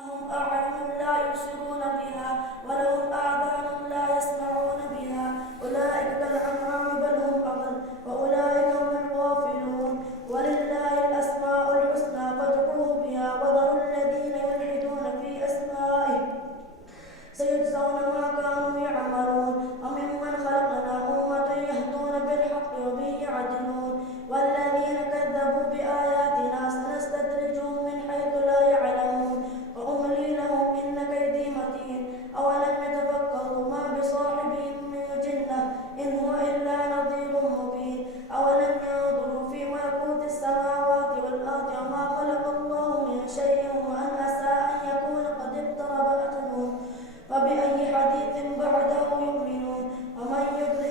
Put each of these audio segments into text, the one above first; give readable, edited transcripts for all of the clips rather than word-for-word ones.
لهم أعين لا يبصرون بها ولهم آذان لا يسمعون بها أولئك كالأنعام بل هم أضل وأولئك هم الغافلون ولله الأسماء الحسنى فادعوه بها وذروا الذين يلحدون في أسمائه سيجزون ما كانوا يعملون وممن خلقنا أمة يهدون بالحق وبه يعدلون والذين كذبوا بآياتنا سنستدرجهم من حيث لا يعلمون وأملي لهم إن كيدي متين أولم يتفكروا ما بصاحبهم من جنة إن هو إلا نذير مبين أولم ينظروا في ملكوت السماوات والأرض وما خلق الله من شيء وأن عسى أن يكون قد اقترب أجلهم فبأي حديث بعده يؤمنون ومن يضلل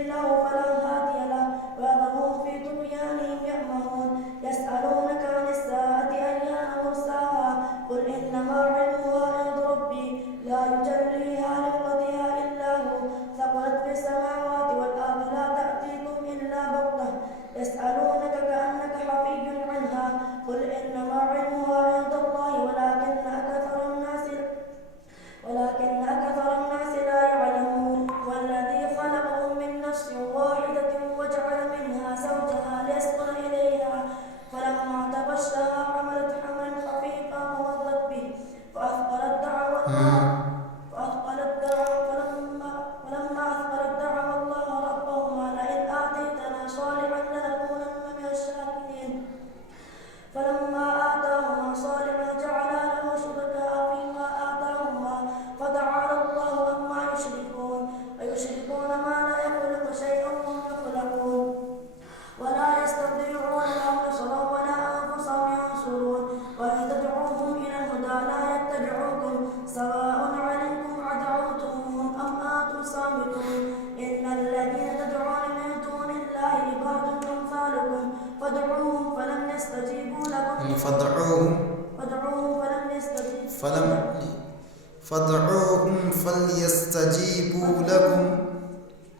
الله فلا هادي له ويذرهم في طغيانهم يعمهون يسألونك عن الساعة أيان مرساها قل إنما علمها عند ربي لا يجليها لوقتها إلا هو ثقلت في السماوات والأرض لا تأتيكم إلا بغتة يسألونك كأنك حفي عنها قل إنما علمها عند الله ولكن أكثر الناس لا يعلمون والذي خلقهم من نفس واحدة وجعل منها زوجها ليسكن إليها فلما تغشاها حملت حملا خفيفا فمرت به فلما أثقلت دعوا الله ربهما لئن آتيتنا صالحا لنكونن من الشاكرين فلما آتاهما صالحا جعلا له شركاء فيما آتاهما فتعالى الله عما يشركون ما لا يخلق شيئا وهم يخلقون ولا يستطيعون لهم نصرا ولا أنفسهم ينصرون وإن تدعوهم إلى الهدى لا يتبعوكم سواء عليكم أدعوتموهم أم أنتم صامتون إن الذين تدعون من دون الله عباد أمثالكم فادعوهم فلم يستجيبوا لكم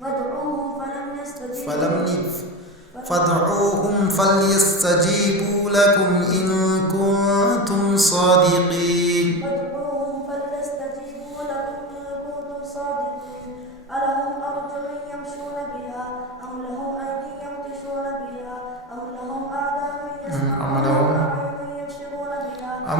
فادعوهم فليستجيبوا لكم إن كنتم صادقين. ألهم أرجل يمشون بها أم لهم أيدي يبطشون بها أم لهم آذان يسمعون بها أم لهم أعين يبصرون بها